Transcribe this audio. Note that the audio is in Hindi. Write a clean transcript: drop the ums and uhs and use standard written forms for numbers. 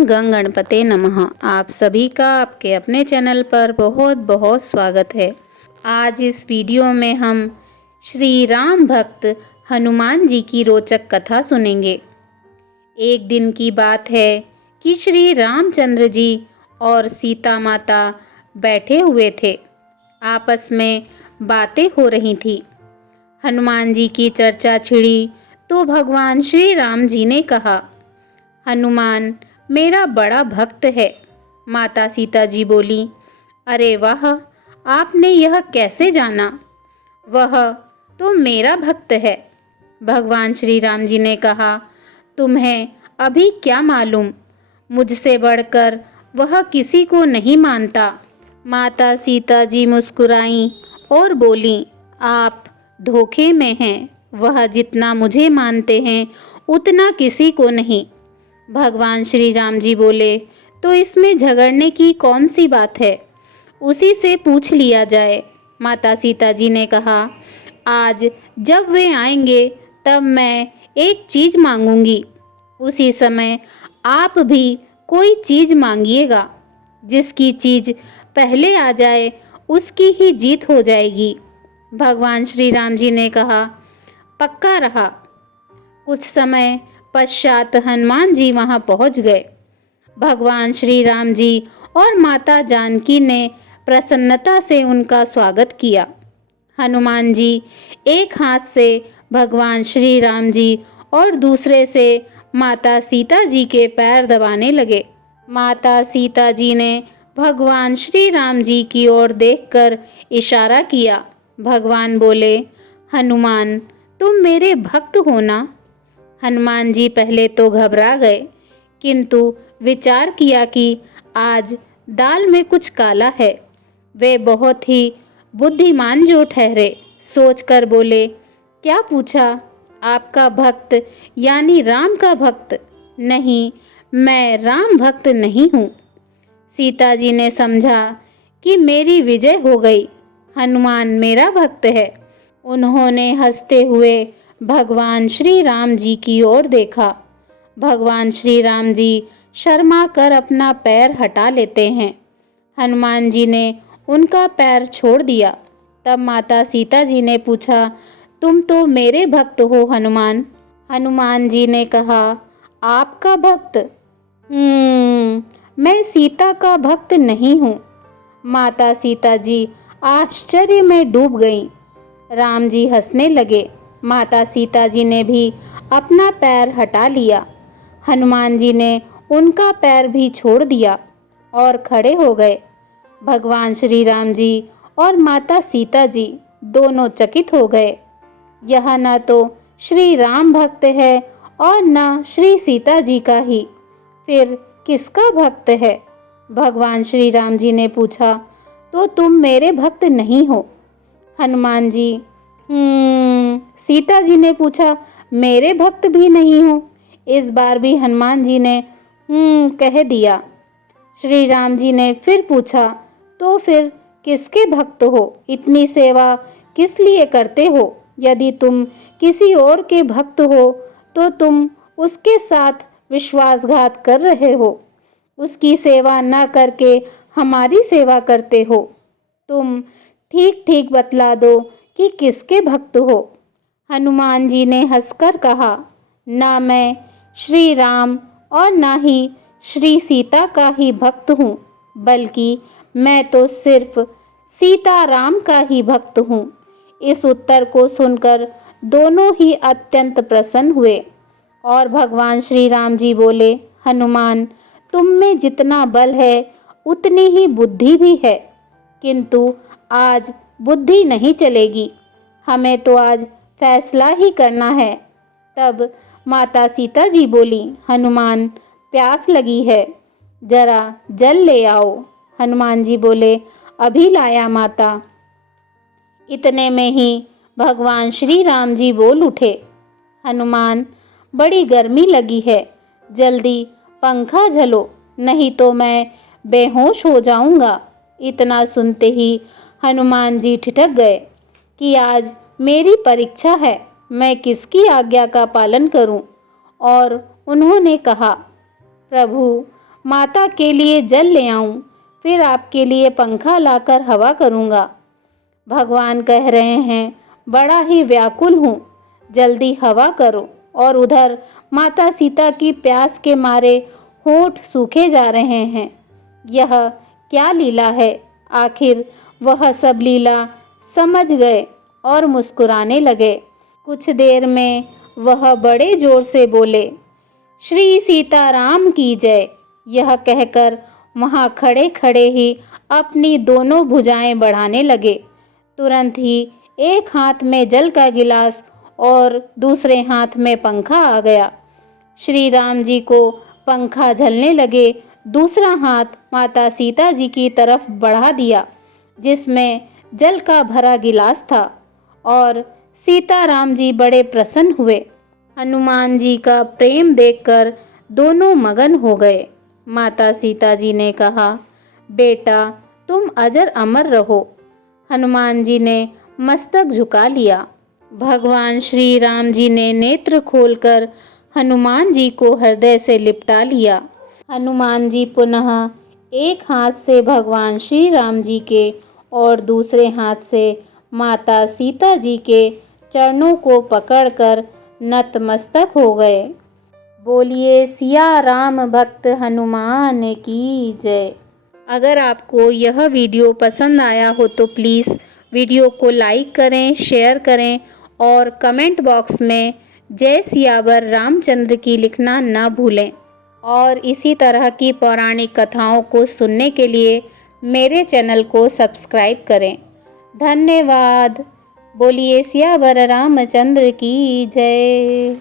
ओम गंग गणपते नमः। आप सभी का आपके अपने चैनल पर बहुत बहुत स्वागत है। आज इस वीडियो में हम श्री राम भक्त हनुमान जी की रोचक कथा सुनेंगे। एक दिन की बात है कि श्री रामचंद्र जी और सीता माता बैठे हुए थे। आपस में बातें हो रही थी। हनुमान जी की चर्चा छिड़ी तो भगवान श्री राम जी ने कहा, हनुमान मेरा बड़ा भक्त है। माता सीता जी बोली, अरे वाह, आपने यह कैसे जाना? वह तो मेरा भक्त है। भगवान श्री राम जी ने कहा, तुम्हें अभी क्या मालूम, मुझसे बढ़कर वह किसी को नहीं मानता। माता सीता जी मुस्कुराईं और बोली, आप धोखे में हैं। वह जितना मुझे मानते हैं उतना किसी को नहीं। भगवान श्री राम जी बोले, तो इसमें झगड़ने की कौन सी बात है, उसी से पूछ लिया जाए। माता सीता जी ने कहा, आज जब वे आएंगे तब मैं एक चीज़ मांगूंगी। उसी समय आप भी कोई चीज़ मांगिएगा। जिसकी चीज़ पहले आ जाए उसकी ही जीत हो जाएगी। भगवान श्री राम जी ने कहा, पक्का रहा। कुछ समय पश्चात हनुमान जी वहां पहुंच गए। भगवान श्री राम जी और माता जानकी ने प्रसन्नता से उनका स्वागत किया। हनुमान जी एक हाथ से भगवान श्री राम जी और दूसरे से माता सीता जी के पैर दबाने लगे। माता सीता जी ने भगवान श्री राम जी की ओर देखकर इशारा किया। भगवान बोले, हनुमान तुम मेरे भक्त हो ना? हनुमान जी पहले तो घबरा गए, किंतु विचार किया कि आज दाल में कुछ काला है। वे बहुत ही बुद्धिमान जो ठहरे। सोचकर बोले, क्या पूछा? आपका भक्त यानी राम का भक्त? नहीं, मैं राम भक्त नहीं हूँ। सीता जी ने समझा कि मेरी विजय हो गई, हनुमान मेरा भक्त है। उन्होंने हंसते हुए भगवान श्री राम जी की ओर देखा। भगवान श्री राम जी शर्मा कर अपना पैर हटा लेते हैं। हनुमान जी ने उनका पैर छोड़ दिया। तब माता सीता जी ने पूछा, तुम तो मेरे भक्त हो हनुमान? हनुमान जी ने कहा, आपका भक्त? मैं सीता का भक्त नहीं हूँ। माता सीता जी आश्चर्य में डूब गईं। राम जी हंसने लगे। माता सीता जी ने भी अपना पैर हटा लिया। हनुमान जी ने उनका पैर भी छोड़ दिया और खड़े हो गए। भगवान श्री राम जी और माता सीता जी दोनों चकित हो गए। यह न तो श्री राम भक्त है और न श्री सीता जी का ही, फिर किसका भक्त है? भगवान श्री राम जी ने पूछा, तो तुम मेरे भक्त नहीं हो? हनुमान जी सीता जी ने पूछा, मेरे भक्त भी नहीं हो? इस बार भी हनुमान जी ने कह दिया। श्री राम जी ने फिर पूछा, तो फिर किसके भक्त हो? इतनी सेवा किस लिए करते हो? यदि तुम किसी और के भक्त हो तो तुम उसके साथ विश्वासघात कर रहे हो। उसकी सेवा न करके हमारी सेवा करते हो। तुम ठीक ठीक बतला दो कि किसके भक्त हो? हनुमान जी ने हंसकर कहा, ना मैं श्री राम और ना ही श्री सीता का ही भक्त हूँ, बल्कि मैं तो सिर्फ सीता राम का ही भक्त हूँ। इस उत्तर को सुनकर दोनों ही अत्यंत प्रसन्न हुए और भगवान श्री राम जी बोले, हनुमान तुम में जितना बल है उतनी ही बुद्धि भी है, किंतु आज बुद्धि नहीं चलेगी। हमें तो आज फैसला ही करना है। तब माता सीता जी बोली, हनुमान प्यास लगी है, जरा जल ले आओ। हनुमान जी बोले, अभी लाया माता। इतने में ही भगवान श्री राम जी बोल उठे, हनुमान बड़ी गर्मी लगी है, जल्दी पंखा झलो, नहीं तो मैं बेहोश हो जाऊंगा। इतना सुनते ही हनुमान जी ठिठक गए कि आज मेरी परीक्षा है, मैं किसकी आज्ञा का पालन करूं? और उन्होंने कहा, प्रभु माता के लिए जल ले आऊं, फिर आपके लिए पंखा लाकर हवा करूंगा। भगवान कह रहे हैं, बड़ा ही व्याकुल हूँ, जल्दी हवा करो। और उधर माता सीता की प्यास के मारे होंठ सूखे जा रहे हैं। यह क्या लीला है? आखिर वह सब लीला समझ गए और मुस्कुराने लगे। कुछ देर में वह बड़े जोर से बोले, श्री सीताराम की जय। यह कहकर वहाँ खड़े खड़े ही अपनी दोनों भुजाएं बढ़ाने लगे। तुरंत ही एक हाथ में जल का गिलास और दूसरे हाथ में पंखा आ गया। श्री राम जी को पंखा झलने लगे। दूसरा हाथ माता सीता जी की तरफ बढ़ा दिया, जिसमें जल का भरा गिलास था, और सीताराम जी बड़े प्रसन्न हुए। हनुमान जी का प्रेम देखकर दोनों मगन हो गए। माता सीता जी ने कहा, बेटा तुम अजर अमर रहो। हनुमान जी ने मस्तक झुका लिया। भगवान श्री राम जी ने नेत्र खोलकर हनुमान जी को हृदय से लिपटा लिया। हनुमान जी पुनः एक हाथ से भगवान श्री राम जी के और दूसरे हाथ से माता सीता जी के चरणों को पकड़कर नतमस्तक हो गए। बोलिए सिया राम भक्त हनुमान की जय। अगर आपको यह वीडियो पसंद आया हो तो प्लीज़ वीडियो को लाइक करें, शेयर करें और कमेंट बॉक्स में जय सियावर रामचंद्र की लिखना ना भूलें। और इसी तरह की पौराणिक कथाओं को सुनने के लिए मेरे चैनल को सब्सक्राइब करें। धन्यवाद। बोलिए सियावर रामचंद्र की जय।